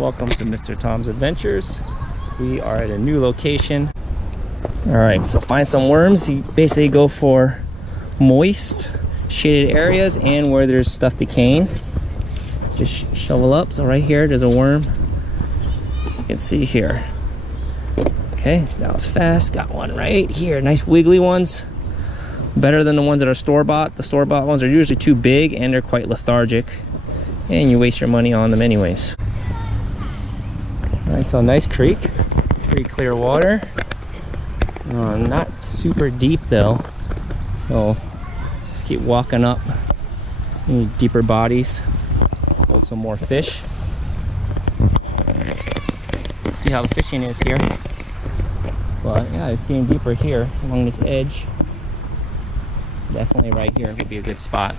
Welcome to Mr. Tom's Adventures. We are at a new location. All right, so find some worms. You basically go for moist, shaded areas and where there's stuff decaying. Just shovel up. So right here, there's a worm. You can see here. Okay, that was fast. Got one right here. Nice wiggly ones. Better than the ones that are store-bought. The store-bought ones are usually too big and they're quite lethargic. And you waste your money on them anyways. All right, so nice creek. Pretty clear water. Not super deep though. So just keep walking up. You need deeper bodies. Hold some more fish. See how the fishing is here. But yeah, it's getting deeper here along this edge. Definitely right here would be a good spot.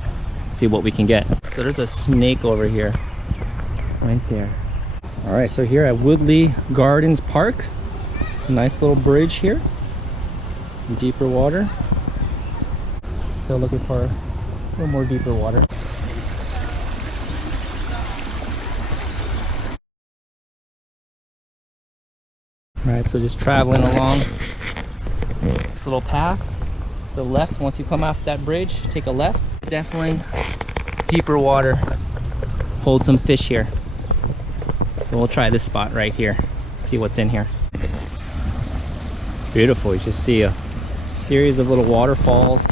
See what we can get. So there's a snake over here. Right there. All right, so here at Woodley Garden Park. Nice little bridge here. Deeper water. Still looking for a little more deeper water. All right, so just traveling along this little path. The left, once you come off that bridge, take a left. Definitely deeper water. Hold some fish here. So we'll try this spot right here. See what's in here. Beautiful. You just see a series of little waterfalls,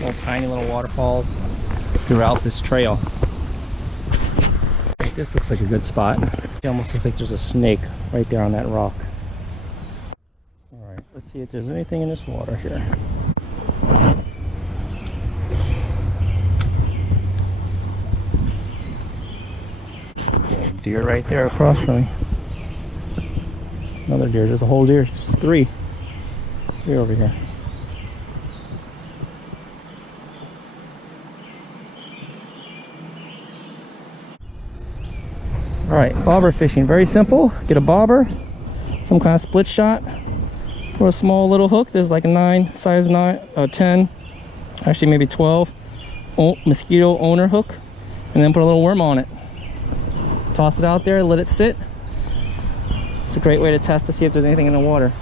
little tiny little waterfalls throughout this trail. This looks like a good spot. It almost looks like there's a snake right there on that rock. All right, let's see if there's anything in this water here. Deer right there across from me. Another deer. There's a whole deer. Just three over here. All right, bobber fishing. Very simple. Get a bobber, some kind of split shot, or a small little hook. There's like a size 10, actually maybe 12 mosquito owner hook, and then put a little worm on it. Toss it out there, let it sit. It's a great way to test to see if there's anything in the water.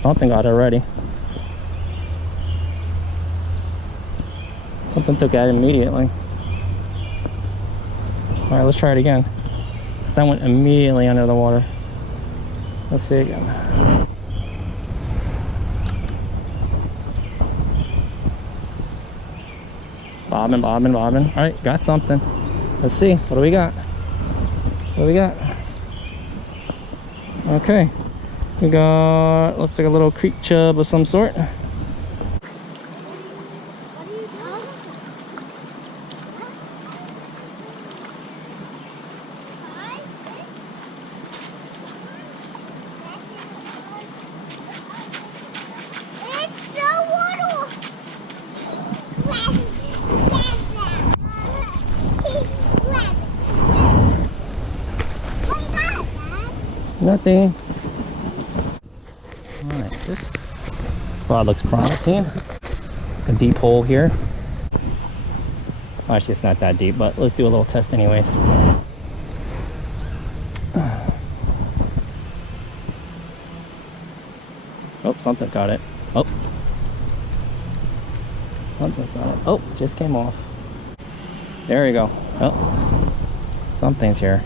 Something got it already. Something took at it immediately. All right, let's try it again. That went immediately under the water. Let's see again. Bobbing, bobbing, bobbing. All right, got something. Let's see. What do we got? What do we got? Okay. We got, looks like a little creek chub of some sort. Nothing. All right, this spot looks promising. A deep hole here. Actually, it's not that deep, but let's do a little test anyways. Oh, something's got it. Oh, something's got it. Oh, just came off. There you go. Oh, something's here.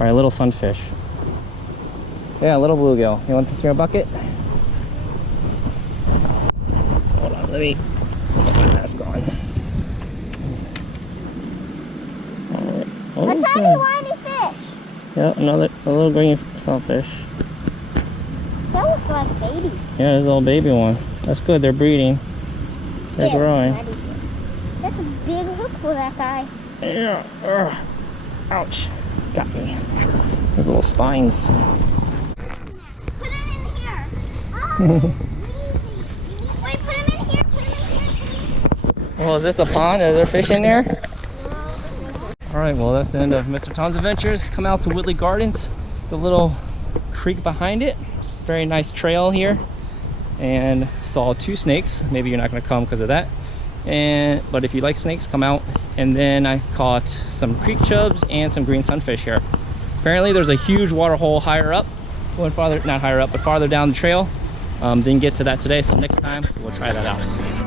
All right, little sunfish. Yeah, a little bluegill. You want this in your bucket? Hold on, let me put my mask on. Alright. Oh, a tiny whiny fish. Yeah, a little green sunfish. That looks like a baby. Yeah, there's a little baby one. That's good, they're breeding. They're growing. That's a big hook for that guy. Yeah. Ouch. Got me. Those little spines. Wait, put him in here, put him in here. Well, is this a pond? Are there fish in there? Alright, well that's the end of Mr. Tom's Adventures. Come out to Woodley Gardens, the little creek behind it. Very nice trail here. And saw 2 snakes. Maybe you're not going to come because of that. But if you like snakes, come out. And then I caught some creek chubs and some green sunfish here. Apparently there's a huge water hole higher up, not higher up, but farther down the trail. Didn't get to that today, so next time we'll try that out.